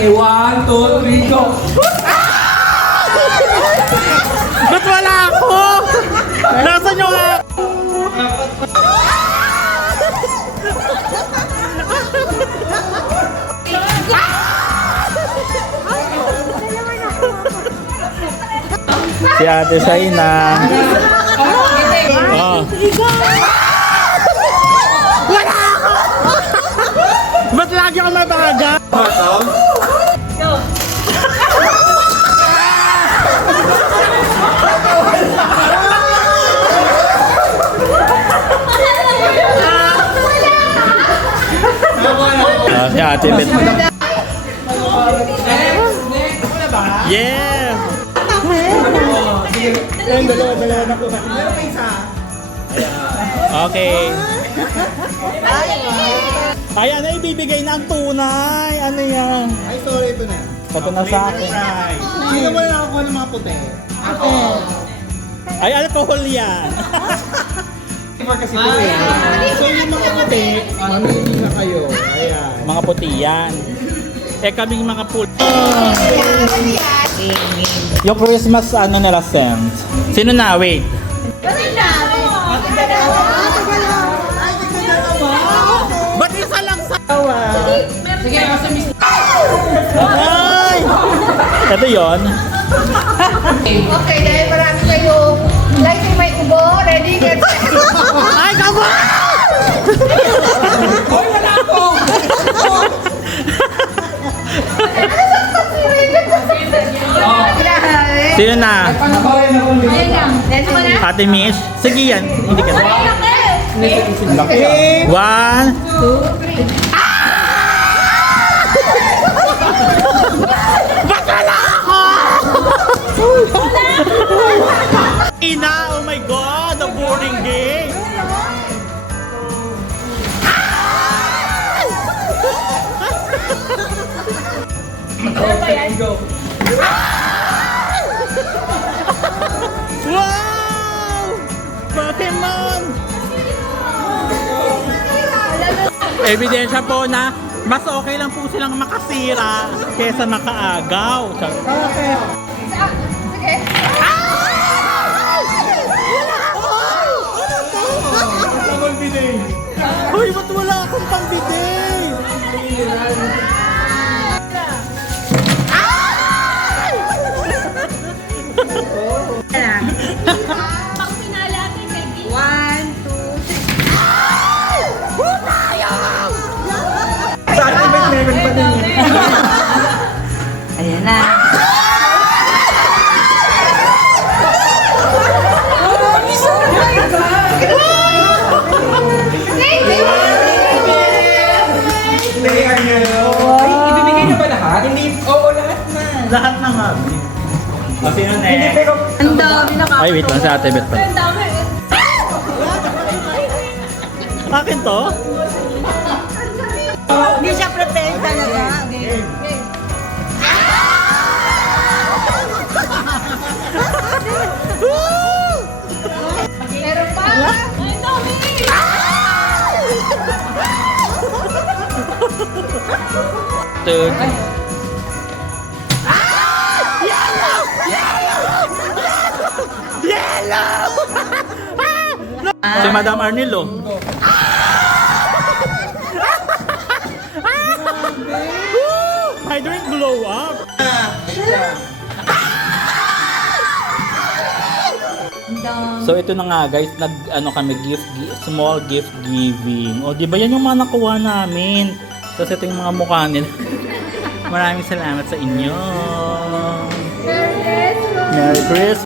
Okay, 1, 2, 3, go! Ba't wala ako? Nasaan yung ako? Si Ate Saina. Oh. Wala ako! Ba't lagi ako mabaga? Si Ate Bet. Yeah! Dalawa na ko. Okay. Ay, ano ibibigay na ang tunay? Ano yan? Ay, sorry, ito na. Ito na sa akin. Sino mo na nakakuha ng mga puti? Ako. Ay, alcohol yan. Kasi ko eh. So, yung mga puti, mamili na kayo. Ayan. Mga puti yan. Eh kaming mga pool. Yung Christmas ano nila scent. Sino na? Wait. Ba't isa lang sa Sige, kasi miss. Ay! Ito yun. Okay, dahil marami kayo like may ubo, ready, get set. Ay, kamo! Hoy, wala ako! Sino na? Panabayan ako nito. Ate Miss? Sige yan. Hindi ka na. Okay. 1, 2, 3. Ba't wala ako? Ina, oh my God, the boring game. Go. Wow! Pokemon! Ebidensya po na mas okay lang po silang makasira kesa makaagaw. Okay. Sige. Hoy, ba't wala akong pambigay? Pag pinala natin, baby. 1, 2, 3. Sa akin, meron pa din yun. Ayan na. Layer nyo. Ibibigay niyo ba lahat? Hindi. Oo, lahat na. Lahat na nga. O, sino na Hindi, pero Ang dami na Ay, wait lang sa ate Bet pa. Ang dami. Akin to? Hindi siya prepared talaga. Okay. Meron pa? Ay, dami! Third. Si Madam Arnilo. My drink blow up. So ito na nga guys, kami small gift giving. O di ba yan yung mga nakuha namin? Tapos ito yung mga mukha nila. Maraming salamat sa inyo. Merry Christmas.